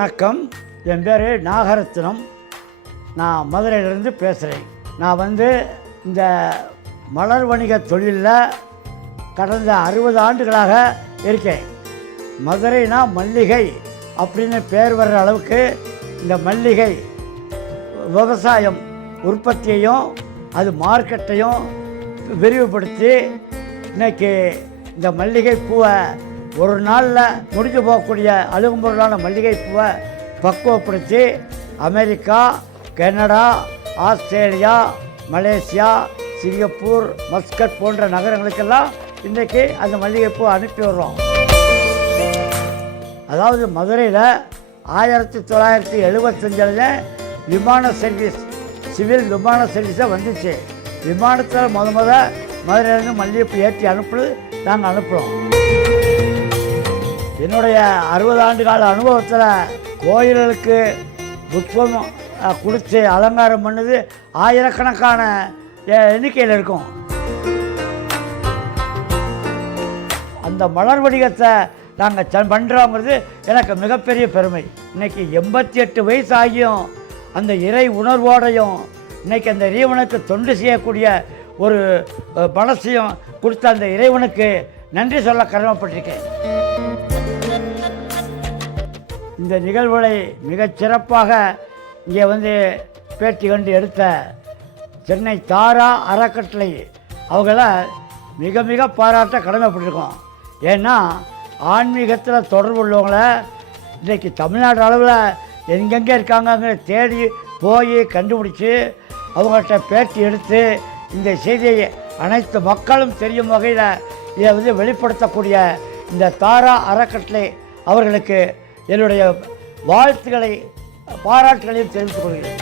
வணக்கம். என் பேர் நாகரத்னம். நான் மதுரையிலேருந்து பேசுகிறேன். நான் இந்த மலர் வணிக தொழிலில் கடந்த 60 ஆண்டுகளாக இருக்கேன். மதுரைனா மல்லிகை அப்படின்னு பேர் வர்ற அளவுக்கு இந்த மல்லிகை விவசாயம் உற்பத்தியையும் அது மார்க்கெட்டையும் விரிவுபடுத்தி இன்றைக்கி இந்த மல்லிகை பூவை ஒரு நாளில் முடிஞ்சு போகக்கூடிய அழுகும்பொருளான மல்லிகை பூவை பக்குவப்படுத்தி America, Canada, Australia, Malaysia, Singapore, Muscat போன்ற நகரங்களுக்கெல்லாம் இன்றைக்கி அந்த மல்லிகைப்பூ அனுப்பி வர்றோம். அதாவது மதுரையில் 1975 விமான சர்வீஸ், சிவில் விமான சர்வீஸை வந்துச்சு. விமானத்தில் மதுரையிலேருந்து மல்லிகைப்பூ ஏற்றி அனுப்புறது நாங்கள் அனுப்புகிறோம். என்னுடைய 60 ஆண்டு கால அனுபவத்தில் கோயில்களுக்கு புஷ்பம் கொடுத்து அலங்காரம் பண்ணது ஆயிரக்கணக்கான எண்ணிக்கையில் இருக்கும். அந்த மலர் வணிகத்தை நாங்கள் பண்ணுறோங்கிறது எனக்கு மிகப்பெரிய பெருமை. இன்றைக்கி 88 வயசு ஆகியும் அந்த இறை உணர்வோடையும் இன்றைக்கி அந்த இறைவனுக்கு தொண்டு செய்யக்கூடிய ஒரு மனசையும் கொடுத்த அந்த இறைவனுக்கு நன்றி சொல்ல கடமைப்பட்டிருக்கேன். இந்த நிகழ்வுகளை மிகச்சிறப்பாக இங்கே பேட்டி கண்டு எடுத்த சென்னை தாரா அறக்கட்டளை அவங்கள மிக மிக பாராட்ட கடமைப்பட்டிருக்கோம். ஏன்னா ஆன்மீகத்தில் தொடர்பு உள்ளவங்கள இன்றைக்கி தமிழ்நாடு அளவில் எங்கெங்கே இருக்காங்கங்கிற தேடி போய் கண்டுபிடிச்சி அவங்கள்ட்ட பேட்டி எடுத்து இந்த செய்தியை அனைத்து மக்களும் தெரியும் வகையில் இதை வெளிப்படுத்தக்கூடிய இந்த தாரா அறக்கட்டளை அவர்களுக்கு என்னுடைய வாழ்த்துக்களை பாராட்டுகளையும் தெரிவித்துக் கொள்கிறேன்.